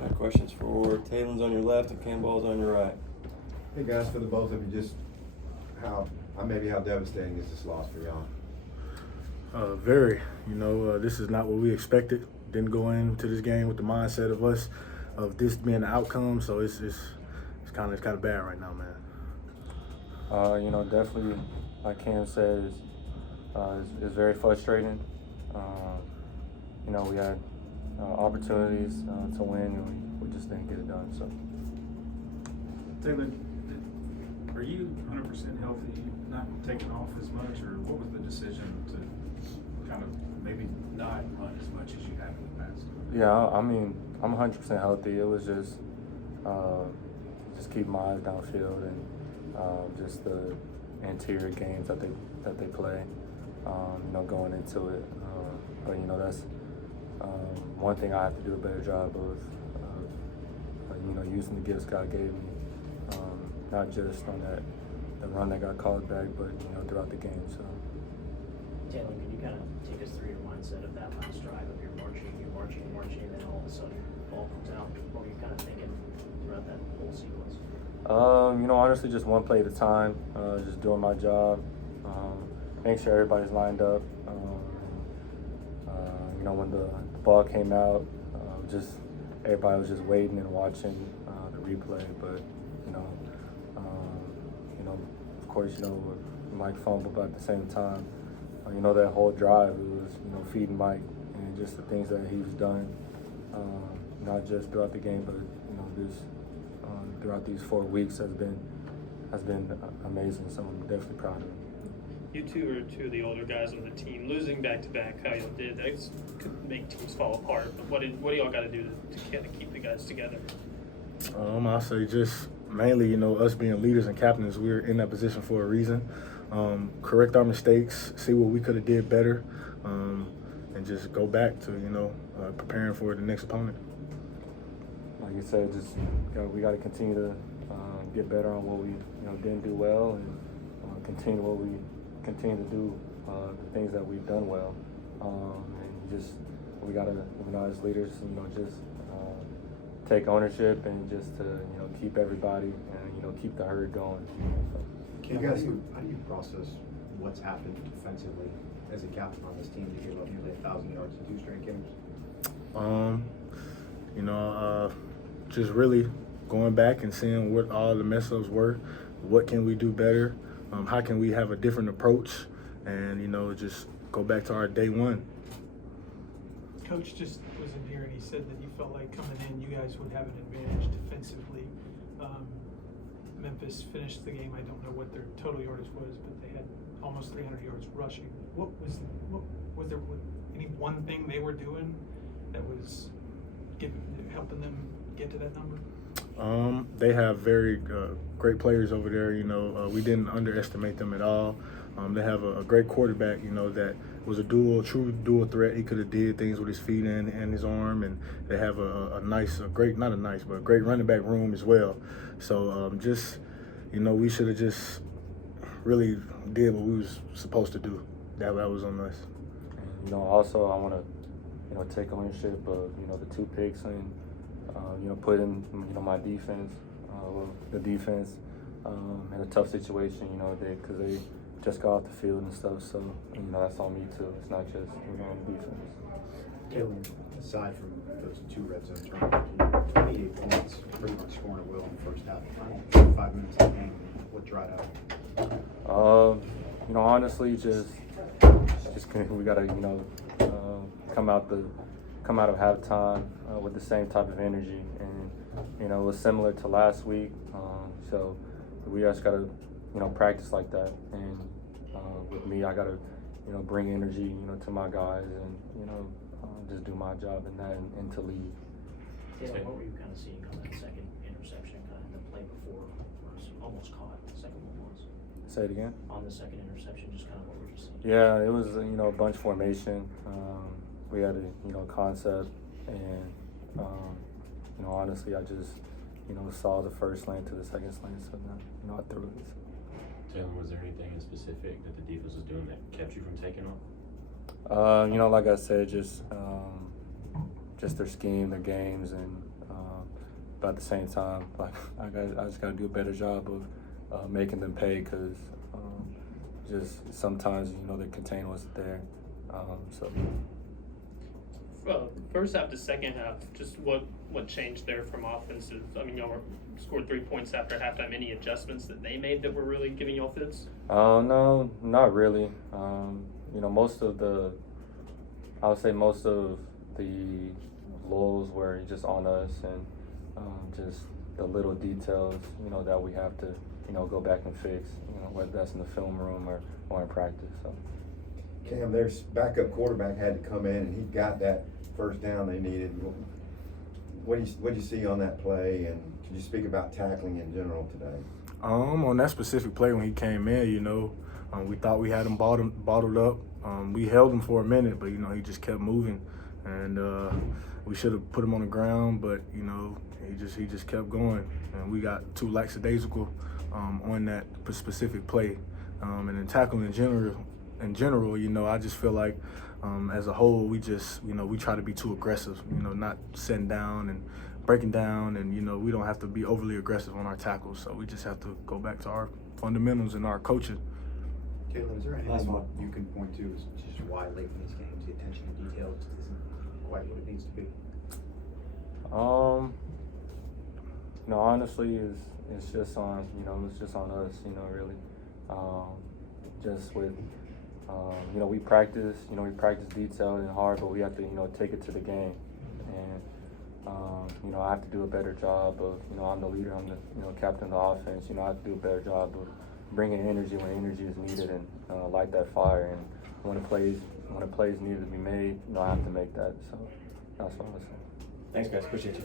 Got questions for Taylen's on your left and Campbell's on your right. Hey guys, for the both of you, just how devastating is this loss for y'all? Very. This is not what we expected. Didn't go into this game with the mindset of this being the outcome. So it's kind of bad right now, man. Definitely, like Cam said, is very frustrating. We had opportunities to win, and we just didn't get it done. So, Taylen, are you 100% healthy, not taking off as much, or what was the decision to kind of maybe not run as much as you have in the past? Yeah, I'm 100% healthy. It was just keep my eyes downfield and just the interior games that they play. Going into it. But that's one thing I have to do a better job of using the gifts God gave me, not just on the run that got called back, but throughout the game. So, Taylen, can you kind of take us through your mindset of that last drive of you're marching, and then all of a sudden the ball comes out? What were you kind of thinking throughout that whole sequence? Honestly, just one play at a time, just doing my job, making sure everybody's lined up. When the ball came out, just everybody was just waiting and watching the replay. But of course, Mike fumbled, but at the same time, that whole drive, it was feeding Mike and just the things that he's done, not just throughout the game, but this throughout these 4 weeks has been amazing. So I'm definitely proud of him. You two are two of the older guys on the team. Losing back-to-back, how y'all did, that could make teams fall apart. But what do y'all got to do to kind of keep the guys together? I'll say just mainly, us being leaders and captains, we're in that position for a reason. Correct our mistakes, see what we could have did better, and just go back to, preparing for the next opponent. Like you said, we got to continue to get better on what we didn't do well, and continue to do the things that we've done well, and just we got to as leaders just take ownership and just to keep everybody and keep the herd going. How do you process what's happened defensively as a captain on this team to give up nearly 1,000 yards in 2 straight games? Just really going back and seeing what all the mess ups were, what can we do better, how can we have a different approach, and just go back to our day one. Coach just was in here and he said that you felt like coming in, you guys would have an advantage defensively. Memphis finished the game, I don't know what their total yardage was, but they had almost 300 yards rushing. What was there any one thing they were doing that was helping them get to that number? They have very great players over there. We didn't underestimate them at all. They have a great quarterback, that was a true dual threat. He could have did things with his feet and his arm, and they have a great running back room as well. So we should have just really did what we was supposed to do. That was on us. Also I want to take ownership of the 2 picks and put in my defense, the defense in a tough situation. Because they just got off the field and stuff. So that's on me too. It's not just defense. Taylen, aside from those 2 red zone turnovers, 28 points, pretty much scoring at will in the first half. 5 minutes of the game, what dried out? Honestly, just we gotta come out of halftime with the same type of energy, and it was similar to last week. So we just gotta practice like that, and with me, I gotta bring energy to my guys, and just do my job in that and to lead. Taylen, what were you kind of seeing on that second interception, kind of the play before was almost caught, the second one was? Say it again. On the second interception, just kind of what were you seeing? Yeah, it was a bunch formation. We had a concept, and honestly, I just saw the first lane to the second lane, so then I threw it. Taylen, was there anything in specific that the defense was doing that kept you from taking off? Like I said, just their scheme, their games, and but at the same time, like I just gotta do a better job of making them pay because just sometimes the container wasn't there. So. First half to second half, just what changed there from offensive? I mean, y'all scored 3 points after halftime. Any adjustments that they made that were really giving y'all fits? No, not really. I would say most of the lulls were just on us and just the little details, that we have to, go back and fix, whether that's in the film room or in practice. So. Cam, their backup quarterback had to come in, and he got that first down they needed. What do you see on that play, and could you speak about tackling in general today? On that specific play when he came in, we thought we had him bottled up. We held him for a minute, but he just kept moving, and we should have put him on the ground, but he just kept going, and we got too lackadaisical on that specific play, and then tackling in general, I just feel like as a whole we just we try to be too aggressive, not sitting down and breaking down, and we don't have to be overly aggressive on our tackles, so we just have to go back to our fundamentals and our coaching. Taylen, is there Last anything one. you can point to as just why late in these games the attention to detail just isn't quite what it needs to be? Honestly, it's just on us, really. Just with we practice detail and hard, but we have to take it to the game, and I have to do a better job of I'm the leader, I'm the captain of the offense. I have to do a better job of bringing energy when energy is needed and light that fire. And when a play is needed to be made, I have to make that. So that's what I was saying. Thanks, guys. Appreciate you.